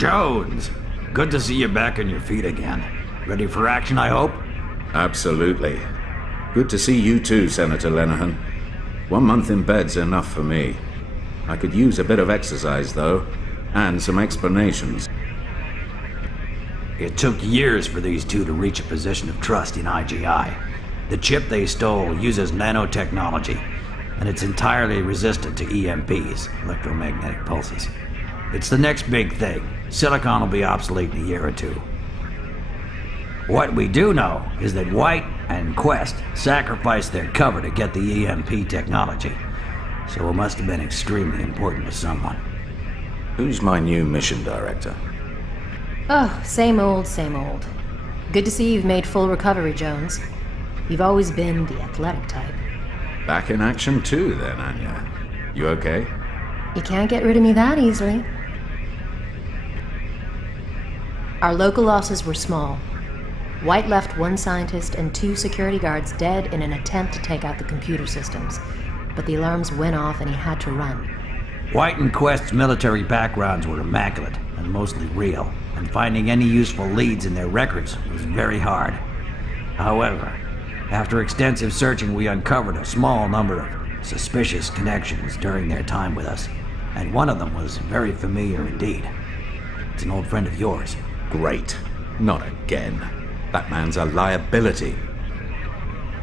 Jones, good to see you back on your feet again. Ready for action, I hope? Absolutely. Good to see you too, Senator Lenehan. 1 month in bed's enough for me. I could use a bit of exercise, though, and some explanations. It took years for these two to reach a position of trust in IGI. The chip they stole uses nanotechnology, and it's entirely resistant to EMPs, electromagnetic pulses. It's the next big thing. Silicon will be obsolete in a year or two. What we do know is that White and Quest sacrificed their cover to get the EMP technology, so it must have been extremely important to someone. Who's my new mission director? Oh, same old, same old. Good to see you've made full recovery, Jones. You've always been the athletic type. Back in action too, then, Anya. You okay? You can't get rid of me that easily. Our local losses were small. White left 1 scientist and 2 security guards dead in an attempt to take out the computer systems, but the alarms went off and he had to run. White and Quest's military backgrounds were immaculate and mostly real, and finding any useful leads in their records was very hard. However, after extensive searching, we uncovered a small number of suspicious connections during their time with us, and one of them was very familiar indeed. It's an old friend of yours. Great. Not again. That man's a liability.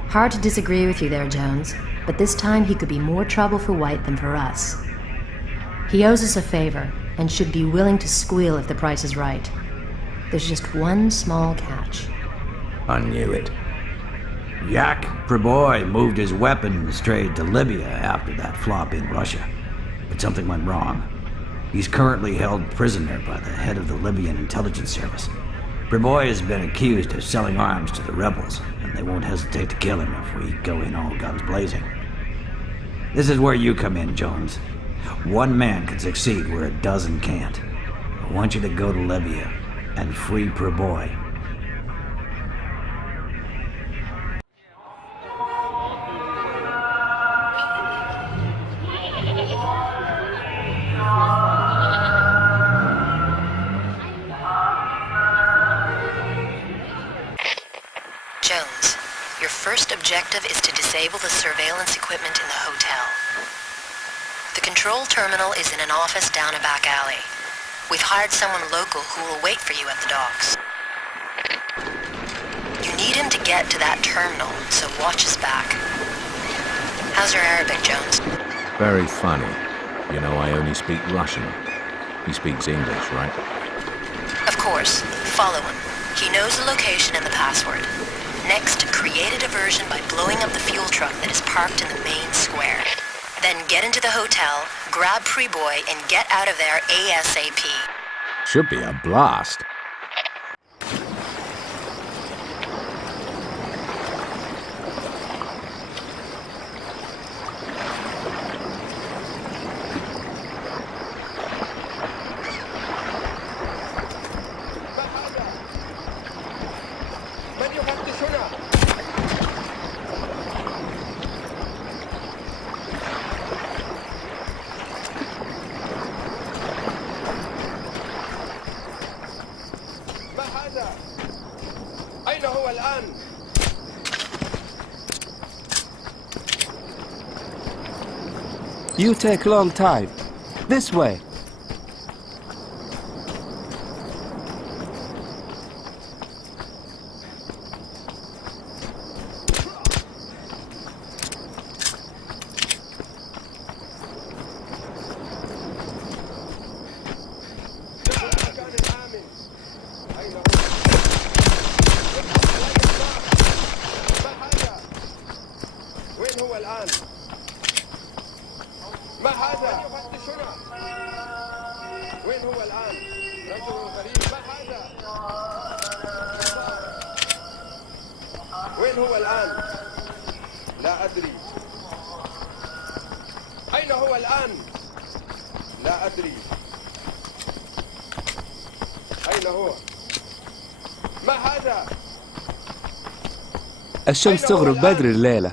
Hard to disagree with you there, Jones, but this time he could be more trouble for White than for us. He owes us a favor, and should be willing to squeal if the price is right. There's just one small catch. I knew it. Yak Preboy moved his weapons trade to Libya after that flop in Russia, but something went wrong. He's currently held prisoner by the head of the Libyan intelligence service. Preboy has been accused of selling arms to the rebels, and they won't hesitate to kill him if we go in all guns blazing. This is where you come in, Jones. 1 man can succeed where a dozen can't. I want you to go to Libya and free Preboy. Jones, your first objective is to disable the surveillance equipment in the hotel. The control terminal is in an office down a back alley. We've hired someone local who will wait for you at the docks. You need him to get to that terminal, so watch his back. How's your Arabic, Jones? Very funny. You know, I only speak Russian. He speaks English, right? Of course. Follow him. He knows the location and the password. Next, create a diversion by blowing up the fuel truck that is parked in the main square. Then get into the hotel, grab Preboy, and get out of there ASAP. Should be a blast. أين هو الآن؟ You take long time. This way. ما هذا؟ يفتشنا. وين هو الآن؟ رجل غريب. ما هذا؟ وين هو الآن؟ لا أدري. أين هو الآن؟ لا أدري. أين هو؟ ما هذا؟ الشمس تغرب بدري الليلة.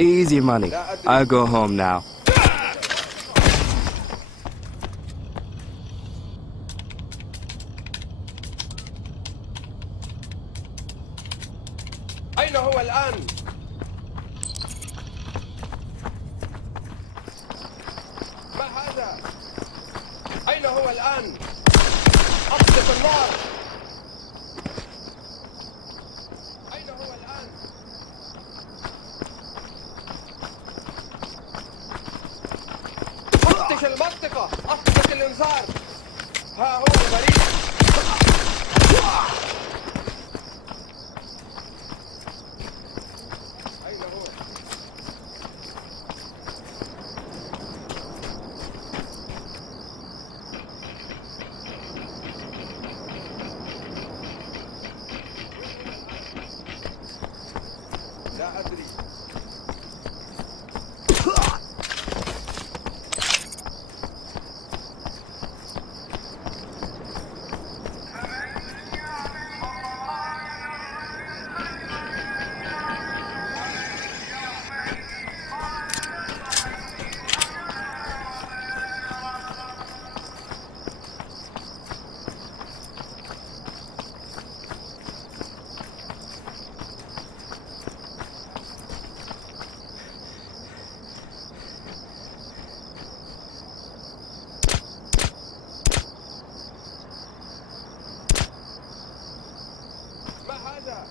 Easy money. I'll go home now. أين هو الآن؟ ما هذا؟ أين هو الآن؟ أطلق النار! أين هو الآن؟ فتش المنطقة! أطلق الإنذار! ها هو الغريب! أين هو؟ لا أدري. ما هذا؟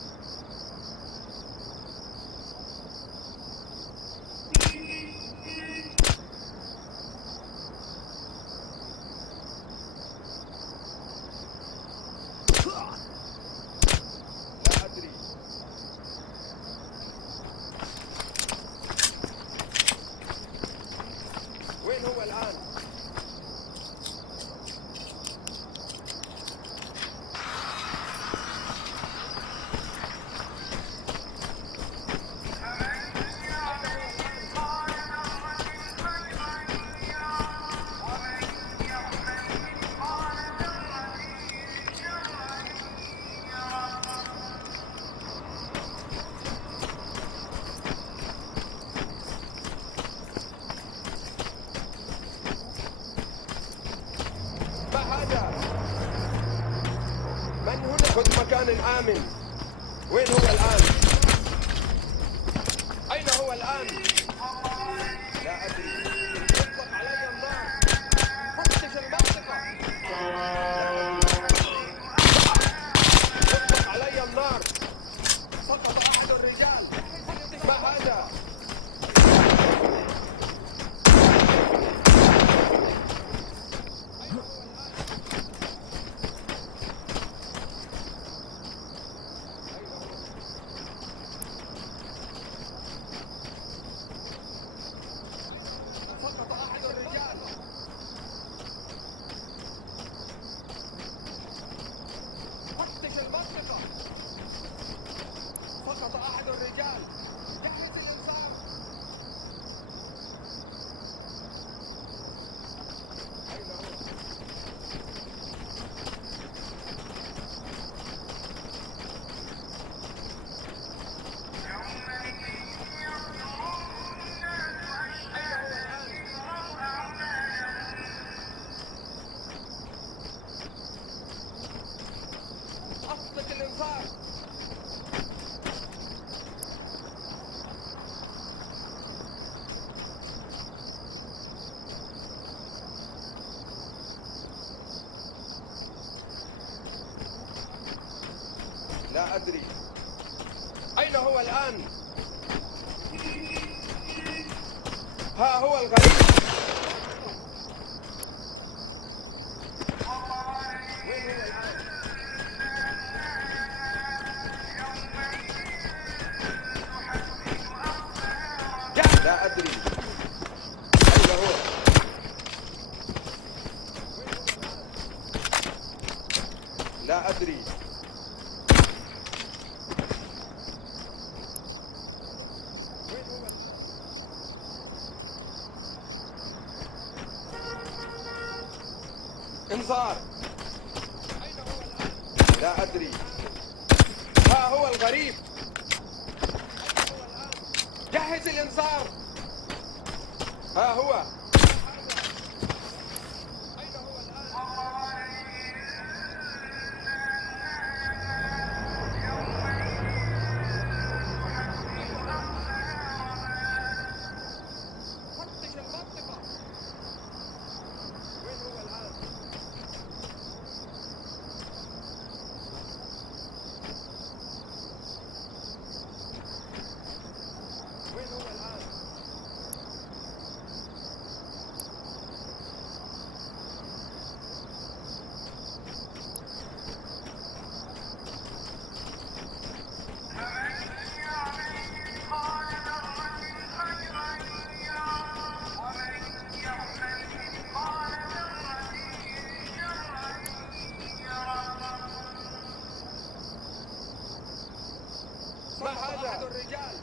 لا أدري. وين هو الآن؟ ما هذا؟ من هنا؟ خذ مكان آمن. وين هو الآن؟ أين هو الآن؟ لا أدري. اطلق علي النار. فتش المنطقة. اطلق علي النار. سقط أحد الرجال. ما هذا؟ سقط أحد الرجال. فتش المنطقة. سقط أحد الرجال. جهز الإنذار. أين هو؟ أطلق الإنذار. لا أدري. أين هو الآن؟ ها هو الغريب. وين هو الآن؟ لا أدري. أين هو؟ لا أدري. انذار. أين هو الآن؟ لا أدري. ها هو الغريب. أين هو الآن؟ جهز الإنذار. ها هو. أين هو الآن؟ ما هذا؟ الرجال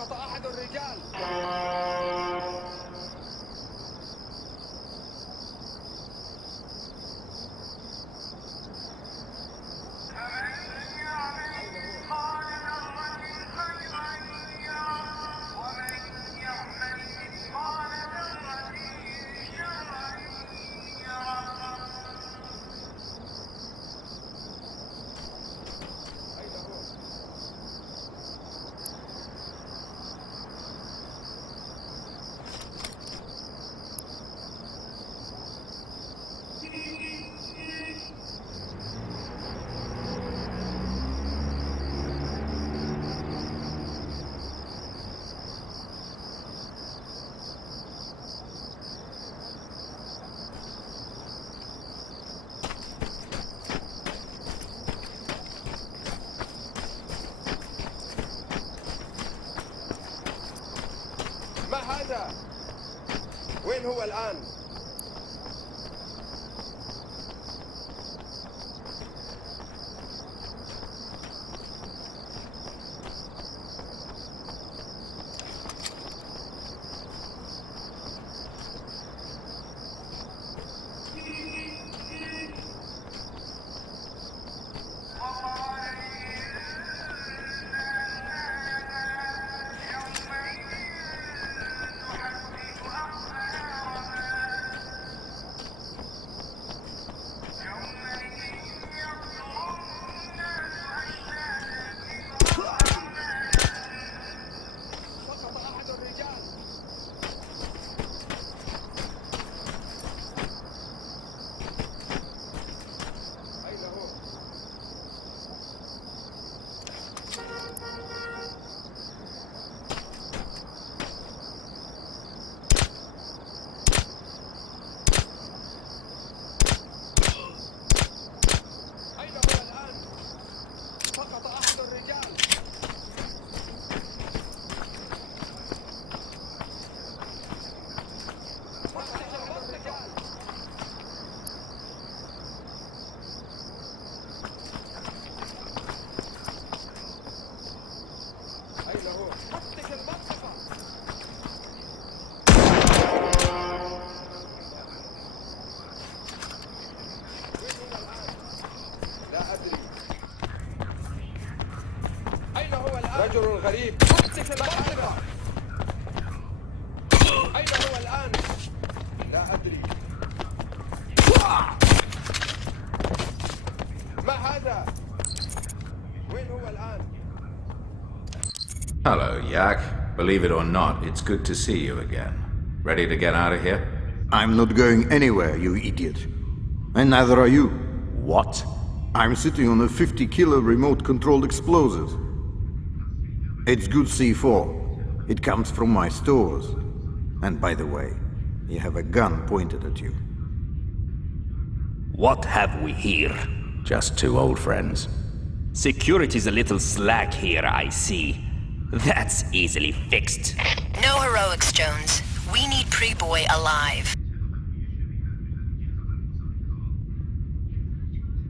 سقط أحد الرجال. ما هذا؟ وين هو الآن؟ رجل غريب. أين هو الآن؟ لا أدري. ما هذا؟ وين هو الآن؟ Hello, Yak. Believe it or not, it's good to see you again. Ready to get out of here? I'm not going anywhere, you idiot. And neither are you. What? I'm sitting on a 50-kilo remote-controlled explosive. It's good C4. It comes from my stores. And by the way, you have a gun pointed at you. What have we here? Just two old friends. Security's a little slack here, I see. That's easily fixed. No heroics, Jones. We need Pre-Boy alive.